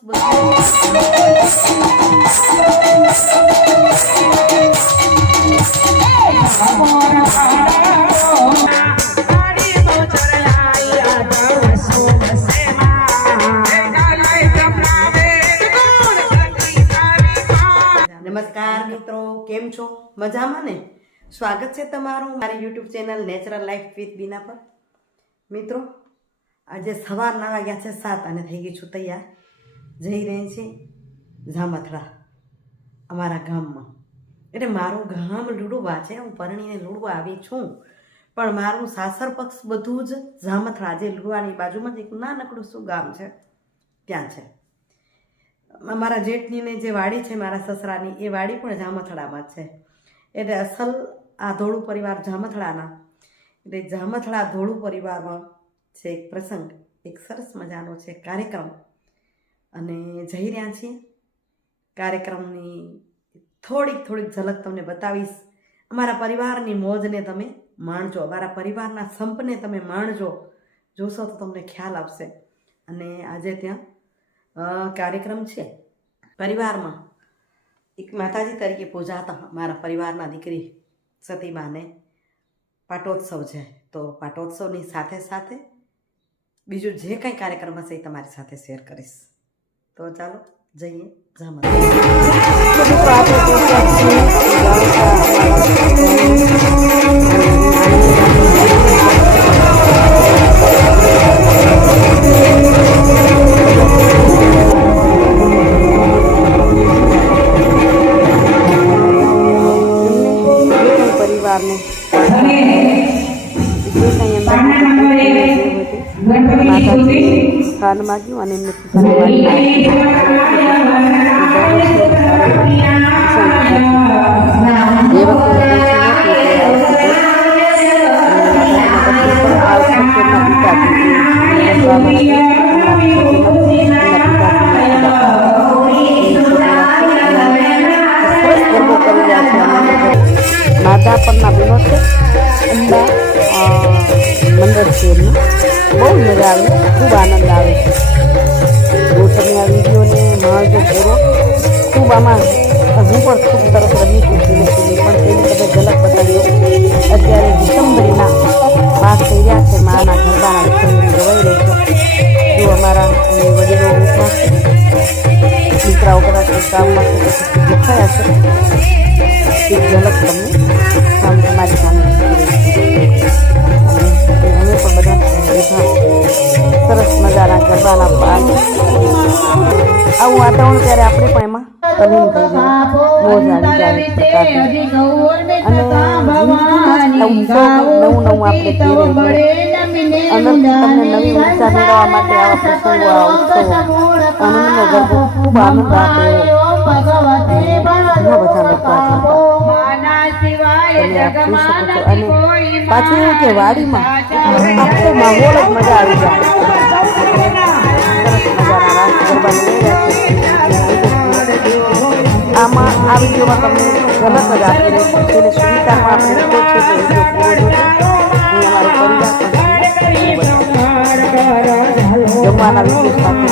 નમસ્કાર મિત્રો, કેમ છો? મજામાં ને? સ્વાગત છે તમારું મારી YouTube channel natural life with Bina પર. મિત્રો, આજે સવારના વાગ્યા છે 7 અને થઈ ગઈ છું તૈયાર. જઈ રહી છે ઝામથડા અમારા ગામમાં. એટલે મારું ગામ લુડવા છે, હું પરણીને લુડવા આવી છું, પણ મારું સાસર પક્ષ બધું જ ઝામથડા, જે લુડવાની બાજુમાં જ એક નાનકડું શું ગામ છે ત્યાં છે. મારા જેઠનીને જે વાડી છે મારા સસરાની, એ વાડી પણ ઝામથડામાં જ છે. એટલે અસલ આ ધોળું પરિવાર ઝામથડાના, એટલે ઝામથડા ધોળું પરિવારમાં છે એક પ્રસંગ, એક સરસ મજાનો છે કાર્યક્રમ, અને જઈ રહ્યા છીએ. કાર્યક્રમની થોડીક ઝલક તમને બતાવીશ. અમારા પરિવારની મોજને તમે માણજો, અમારા પરિવારના સંપને તમે માણજો. જોશો તો તમને ખ્યાલ આવશે. અને આજે ત્યાં કાર્યક્રમ છે પરિવારમાં. એક માતાજી તરીકે પૂજાતા મારા પરિવારના દીકરી સતીબાને પાટોત્સવ છે, તો પાટોત્સવની સાથે સાથે બીજું જે કંઈ કાર્યક્રમ હશે એ તમારી સાથે શેર કરીશ. તો ચાલો જઈએ પરિવારને સ્થાન માગ્યું અને એમને માતા પરના બહેનો છે અંબા મંડળ છે એમનું. બહુ મજા આવે, ખૂબ આનંદ આવે છે. બહુ તમે આ વિડીયોને માણજો પૂરો. ખૂબ આમાં હું પણ ખૂબ સરસ રમી છું, પણ તેની તમે ઝલક બતાવ્યો. અત્યારે ડિસેમ્બરીના પાસ થઈ રહ્યા છે, માના ગરબાના ડિસેમ્બરી ગવાઈ રહી છે. જો અમારા વડીલો ઉઠવા છે, દીકરાઓ કદાચ કામમાં દેખાયા છે. એક ઝલક તમને તમારી સામે અમે પણ બધા સરસ મજાના ગરબાના પાસ. આવું વાતાવરણ ત્યારે આપણે પણ એમાં તલીન થઈ જાય, મોજ આવી જાય પ્રકારની. અને નવું આપણે ઘેરે અંદરથી તમને નવી ઉર્જા મેળવવા માટે આવા પ્રસંગો, આ ઉત્સવો, આનંદનો ગરબો ખૂબ આનંદ આપે ઘણા બધા લોકો આજે તમે આપ જોઈ શકો છો. અને પાછું એવું કે વાડીમાં આખો માહોલ જ મજા આવી જાય. સરસ મજાના રાસ ગરબા લઈ રહ્યા છે. આમાં આ વિડીયોમાં તમને ઝલક જ આપી રહી છે. તેને સુવિધામાં આપણે લીધો છે તો વિડીયો પૂરો જોજો. હું અમારો પરિવાર પણ જમવાના વિડીયો સાથે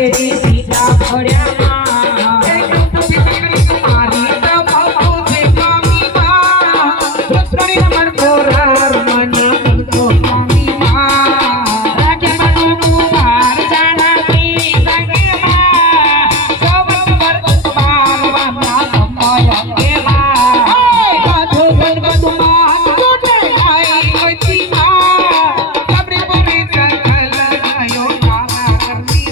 કેરી સીતા ફળ્યામાં મારી તો બાબુ છે કામીમાં રસણી મન કોરાર મન તો કામીમાં રાગે મનનું પાર જાણાતી સંગીમાં સોબત વર્ત મારવાના સમય કેમાં ગાધો ગણગણમાં તોડે આઈ ગઈમાં કબરે બુરી સકલ ગયો નાના કરતી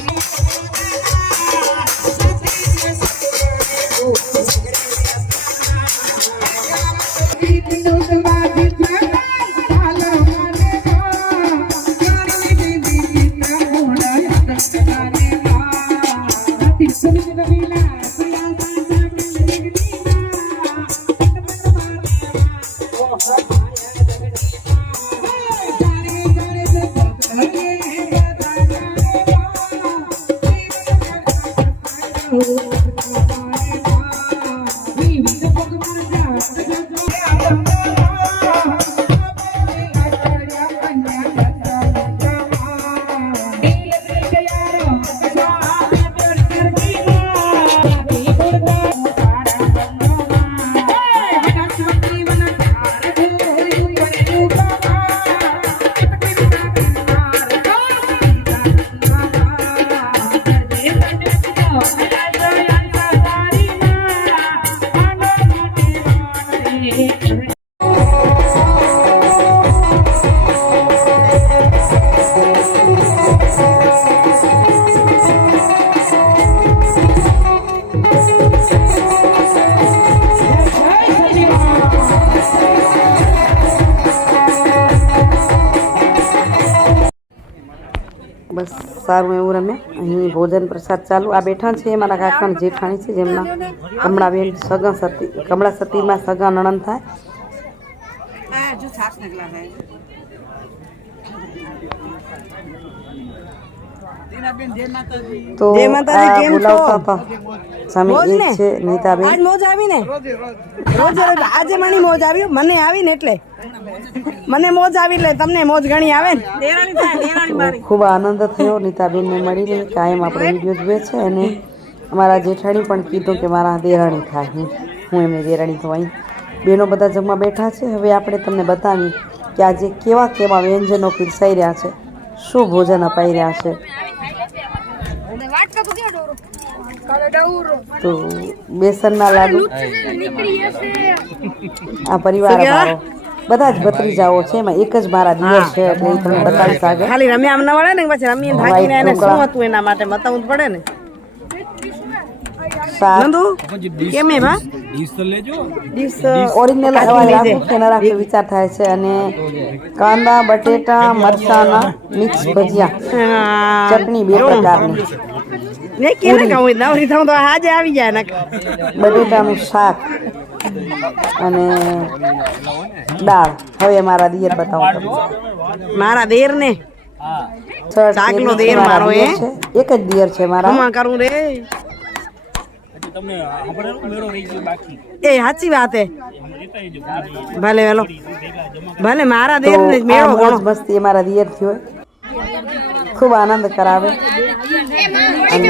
બસ સારું એવું રમ્યા. અહીં ભોજન પ્રસાદ ચાલુ. આ બેઠા છે મારા કાકા જેઠાણી છે, જેમના કમળાબેન સગન સતી કમળા સતીમાં સગા નણંદ થાય. તો આ બોલાવતા હતા સામે એક છે નીતાબેન. આજ મોજ આવી ને રોજ આજે મારી મોજ આવી, મને આવી ને એટલે મને મોજ આવી એટલે તમને મોજ ઘણી આવે ને. ખૂબ આનંદ થયો નીતાબેનને મળીને. કાયમ આપણે વિડીયો જુએ છે અને અમારા જેઠાણી પણ કીધું કે મારા દેરાણી થાય, હું એમને દેરાણી થવાય. બેનો બધા જમવા બેઠા છે. હવે આપણે તમને બતાવી કે આજે કેવા કેવા વ્યંજનો પીરસાઈ રહ્યા છે, શું ભોજન અપાઈ રહ્યા છે. તો બેસનના લાડુ, આ પરિવાર અમારો બધા જ ભત્રીજાઓ છે, એમાં એક જ મારા દિયર છે એટલે એ તમને બતાવીશ આગળ. ખાલી રમ્યા આમ ન વળે ને, પછી રમીને થાકીને એને શું હતું એના માટે બતાવવું જ પડે ને. નંદુ કેમ એમ હા ડીશ ઓરિજિનલ રાખવું કે ન રાખવું વિચાર થાય છે. અને કાંદા, બટેટા, મરચાના મિક્સ ભજીયા, ચટણી બે પ્રકારની, ને કેને કહું નવરી થાઉં તો આજે આવી જાય ને. બટેટાનું શાક અને દાળ. હવે મારા દિયર બતાવું તમને. મારા દેર ને શાકનો દેર મારો એ એક જ દિયર છે મારા. હમણાં કરું રે એ સાચી વાત હે. ભલે વેલો ભલે મારા દેર ને મેળો ઘણો મસ્તી એ મારા દિયર થયો, ખૂબ આનંદ કરાવે. અને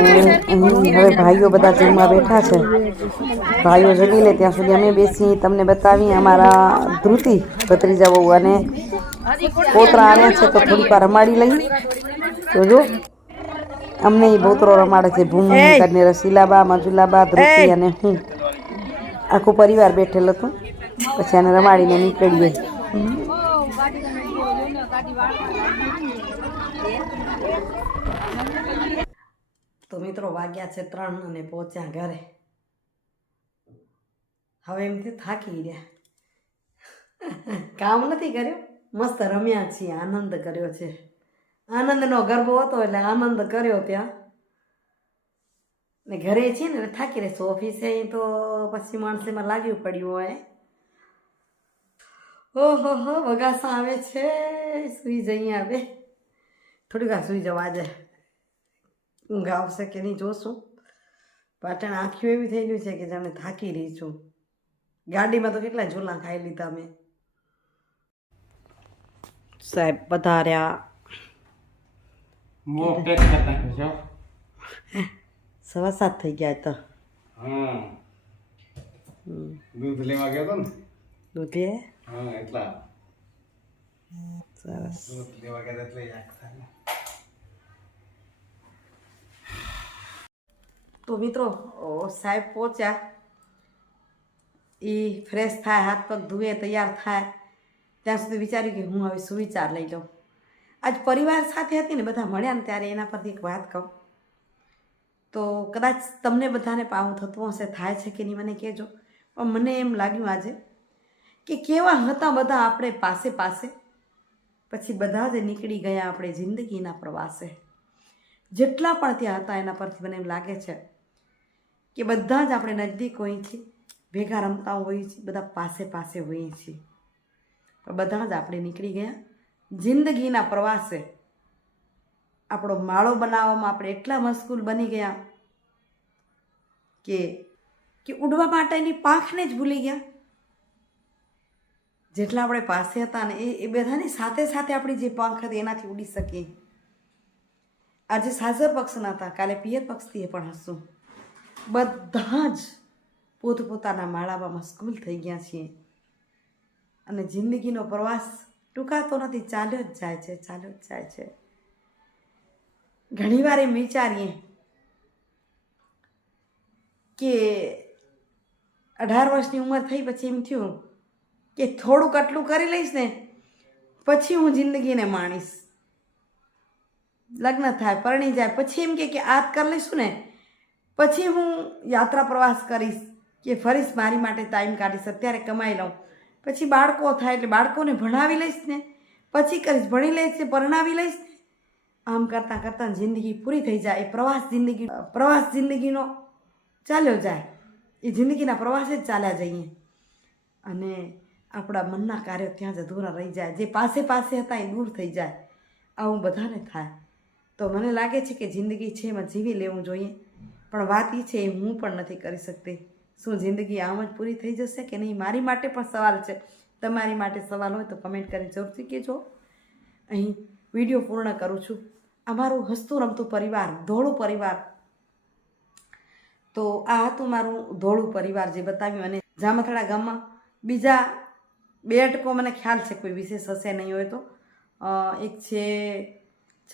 હવે ભાઈઓ બધા જમવા બેઠા છે. ભાઈઓ જમી લે ત્યાં સુધી અમે બેસી તમને બતાવી. અમારા ધ્રુતિ ભત્રીજા બહુ અને પોતરા આવે છે તો થોડીક વાર રમાડી લઈ. તો જો અમને એ બોતરો રમાડે છે. ભૂમ કરીને રસીલાબા, મંજુલાબા, ધ્રુતિ અને હું આખું પરિવાર બેઠેલ હતું. પછી આને રમાડીને નીકળીએ. તો મિત્રો વાગ્યા છે 3 અને પહોંચ્યા ઘરે. હવે એમથી થાકી રહ્યા, કામ નથી કર્યું, મસ્ત રમ્યા છીએ, આનંદ કર્યો છે. આનંદનો ગરબો હતો એટલે આનંદ કર્યો ત્યાં. ને ઘરે છીએ ને થાકી રહેશું. ઓફિસે તો પછી માણસેમાં લાગ્યું પડ્યું હોય. ઓહો હો વગાસા આવે છે. સુઈ જઈએ હવે, થોડીક વાર સુઈ જવા. આજે ઊંઘ આવશે કે નહીં જોશું. પાટણ આંખીઓ એવી થઈ ગયું છે કે જાણે થાકી રહી છું. ગાડીમાં તો કેટલા ઝોલા ખાઈ લીધા મેં. સાહેબ પધાર્યા. 7:15 થઈ ગયા તો હા દૂધ લેવા ગયો તો ને દૂધ લે હા એટલા સરસ દૂધ લેવા ગયા એટલે યાદ થાય તો મિત્રો સાહેબ પહોંચ્યા એ ફ્રેશ થાય હાથ પગ ધુએ તૈયાર થાય ત્યાં સુધી વિચાર્યું કે હું હવે સુવિચાર લઈ લઉં આજ પરિવાર સાથે હતી ને બધા મળ્યા ને ત્યારે એના પરથી એક વાત કહું તો કદાચ તમને બધાને પાવું થતું હશે થાય છે કે નહીં મને કહેજો પણ મને એમ લાગ્યું આજે કે કેવા હતા બધા આપણે પાસે પછી બધા જ નીકળી ગયા આપણે જિંદગીના પ્રવાસે જેટલા પણ ત્યાં હતા એના પરથી મને એમ લાગે છે કે બધા જ આપણે નજદીક હોઈએ છીએ ભેગા રમતા હોઈએ છીએ બધા પાસે હોઈએ છીએ પણ બધા જ આપણે નીકળી ગયા જિંદગીના પ્રવાસે આપણો માળો બનાવવામાં આપણે એટલા મશગુલ બની ગયા કે ઉડવા માટેની પાંખને જ ભૂલી ગયા જેટલા આપણે પાસે હતા ને એ બધાની સાથે આપણી જે પાંખ હતી એનાથી ઉડી શકીએ આજે સાજર પક્ષના હતા કાલે પિયર પક્ષથી એ પણ હશું બધા જ પોતપોતાના માળામાં મશગુલ થઈ ગયા છીએ અને જિંદગીનો પ્રવાસ ટૂંકાતો નથી ચાલ્યો જ જાય છે ઘણીવાર એમ વિચારીએ કે 18 વર્ષની ઉંમર થઈ પછી એમ થયું કે થોડુંક આટલું કરી લઈશ ને પછી હું જિંદગીને માણીશ લગ્ન થાય પરણી જાય પછી એમ કે આ કરી લઈશું ને પછી હું યાત્રા પ્રવાસ કરીશ કે ફરીશ મારી માટે ટાઈમ કાઢીશ અત્યારે કમાઈ લઉં પછી બાળકો થાય એટલે બાળકોને ભણાવી લઈશ ને પછી કરીશ ભણી લઈશ ને પરણાવી લઈશ ને આમ કરતાં જિંદગી પૂરી થઈ જાય એ પ્રવાસ જિંદગીનો ચાલ્યો જાય એ જિંદગીના પ્રવાસે જ ચાલ્યા જઈએ અને આપણા મનના કાર્યો ત્યાં જ અધૂરા રહી જાય જે પાસે હતા એ દૂર થઈ જાય આવું બધાને થાય તો મને લાગે છે કે જિંદગી છે એમાં જીવી લેવું જોઈએ પણ વાત એ છે એ હું પણ નથી કરી શકતી શું જિંદગી આમ જ પૂરી થઈ જશે કે નહીં મારી માટે પણ સવાલ છે તમારી માટે સવાલ હોય તો કમેન્ટ કરી જરૂરથી કહેજો અહીં વિડીયો પૂર્ણ કરું છું અમારું હસતું રમતું પરિવાર ધોળું પરિવાર તો આ હતું મારું ધોળું પરિવાર જે બતાવ્યું અને જામથડા ગામમાં બીજા 2 અટકો મને ખ્યાલ છે કોઈ વિશેષ હશે નહીં હોય તો એક છે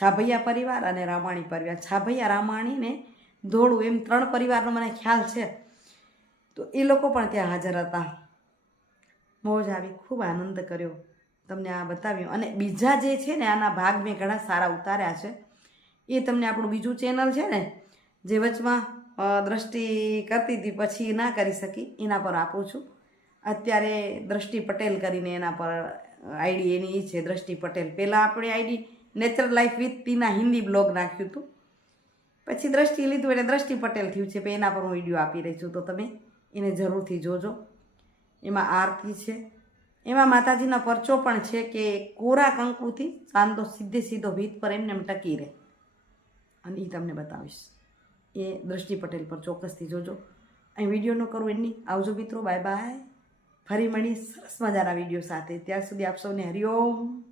છાભૈયા પરિવાર અને રામાણી પરિવાર છાભૈયા રામાણી ને ધોળું એમ 3 પરિવારનો મને ખ્યાલ છે તો એ લોકો પણ ત્યાં હાજર હતા મોજ આવી ખૂબ આનંદ કર્યો તમને આ બતાવ્યું અને બીજા જે છે ને આના ભાગ મેં ઘણા સારા ઉતાર્યા છે એ તમને આપણું બીજું ચેનલ છે ને જે વચમાં દ્રષ્ટિ કરતી હતી પછી ના કરી શકી એના પર આપું છું અત્યારે દ્રષ્ટિ પટેલ કરીને એના પર આઈડી એની એ છે દ્રષ્ટિ પટેલ પહેલાં આપણે ID natural life with Tina Hindi blog નાખ્યું હતું પછી દ્રષ્ટિ લીધું એટલે દ્રષ્ટિ પટેલ થયું છે પણ એના પર હું વિડીયો આપી રહી છું તો તમે એને જરૂરથી જોજો એમાં આરતી છે એમાં માતાજીનો પરચો પણ છે કે કોરા કંકુથી ચાંદો સીધો ભીત પર એમને ટકી રહે અને એ તમને બતાવીશ એ દ્રષ્ટિ પટેલ પર ચોક્કસથી જોજો અહીં વિડીયો ન કરું એની આવજો મિત્રો બાય ફરી મળી સરસ મજાના વિડીયો સાથે ત્યાં સુધી આપ સૌને હરિઓમ